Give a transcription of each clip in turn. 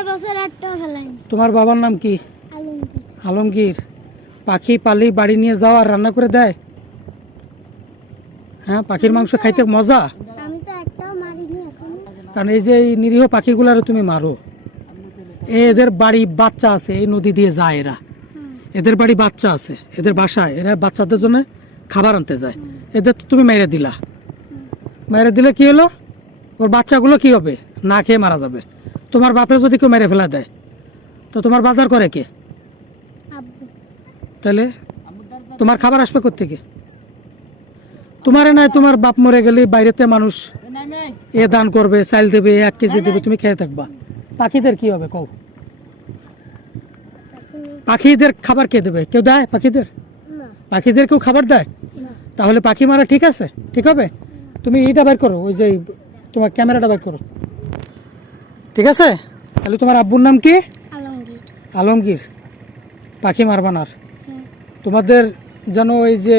এবছর একটাও ফেলাইনি। তোমার বাবার নাম কি? আলমগীর। আলমগীর। পাখি পালি বাড়ি নিয়ে যাও আর রান্না করে দেয়? হ্যাঁ, পাখির মাংস খাইতে মজা। আমি তো একটাও মারিনি এখনো। কারণ এই যে এই নিরীহ পাখিগুলারে তুমি মারো, এদের বাড়ি বাচ্চা আছে, এই নদী দিয়ে যায় এরা, এদের বাড়ি বাচ্চা আছে, এদের বাসায় এরা বাচ্চাদের জন্য খাবার আনতে যায়, এদের তো তুমি মেরে দিলা। মেরে দিলে কি হলো? ওর বাচ্চাগুলো কি হবে? না খেয়ে মারা যাবে। তোমার বাপরে যদি কেউ মেরে ফেলা দেয় তো তোমার বাজার করে কে? আব্বু। তাহলে তোমার খাবার আসবে কোত্থেকে? তোমারে নাই, তোমার বাপ মরে গেলে বাইরেতে মানুষ এ দান করবে, চাল দেবে, 1 কেজি দেবে, তুমি খেয়ে থাকবা। পাখিদের কি হবে কও? পাখিদের খাবার কে দেবে? কেউ দেয় পাখিদের? না। পাখিদের কেউ খাবার দেয়? না। তাহলে পাখি মারা ঠিক আছে? ঠিক হবে? তুমি এইটা বের করো, ওই যে তোমার ক্যামেরাটা বের করো। ঠিক আছে? তাহলে তোমার আব্বুর নাম কি? আলমগীর। আলমগীর। পাখি মারবা না আর। হ্যাঁ। তোমাদের যেন ওই যে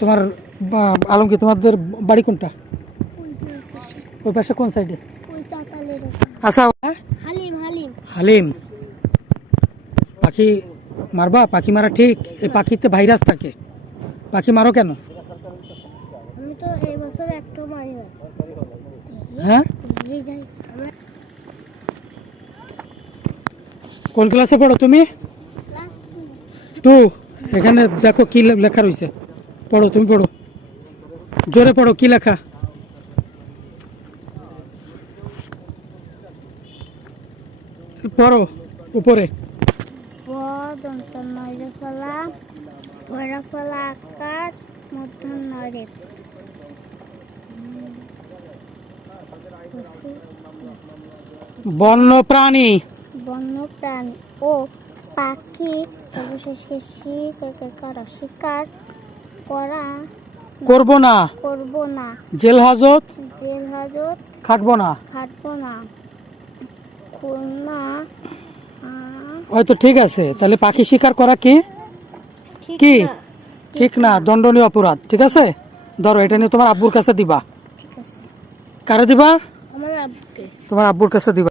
তোমার আলমগীর, তোমাদের বাড়ি কোনটা? ওই যে ওই পাশে। ওই পাশে কোন সাইডে? ওই চাতালের ওখানে। আচ্ছা। হালিম হালিম। হালিম। পাখি মারবা? পাখি মারা ঠিক? এই পাখিতে ভাইরাস থাকে, পাখি মারো কেন? আমি তো এই বছর একটাও মারি না। হ্যাঁ, ভুলে যাই আমরা। কোন ক্লাসে পড়ো তুমি? ক্লাস 2। এখানে দেখো কি লেখা রয়েছে, পড়ো, তুমি পড়ো, জোরে পড়ো, কি লেখা? পড়ো উপরে। দন্ত নয় ফলা, ভরা ফলা আকাশ, মধ্যাহ্ন রে। বন্য প্রাণী। বন্যপ্রাণী ও পাখি অবশেষে করা শিকার করা করব না, করব না, জেল হাজত জেল হাজত খাটবো না। খাটবো না, খুলনা। হয়তো ঠিক আছে, তাহলে পাখি শিকার করা কি? কি ঠিক না, দণ্ডনীয় অপরাধ। ঠিক আছে, ধরো এটা নিয়ে তোমার আব্বুর কাছে দিবা। ঠিক আছে। কারে দিবা? আমার আব্বুকে। তোমার আব্বুর কাছে দিবা।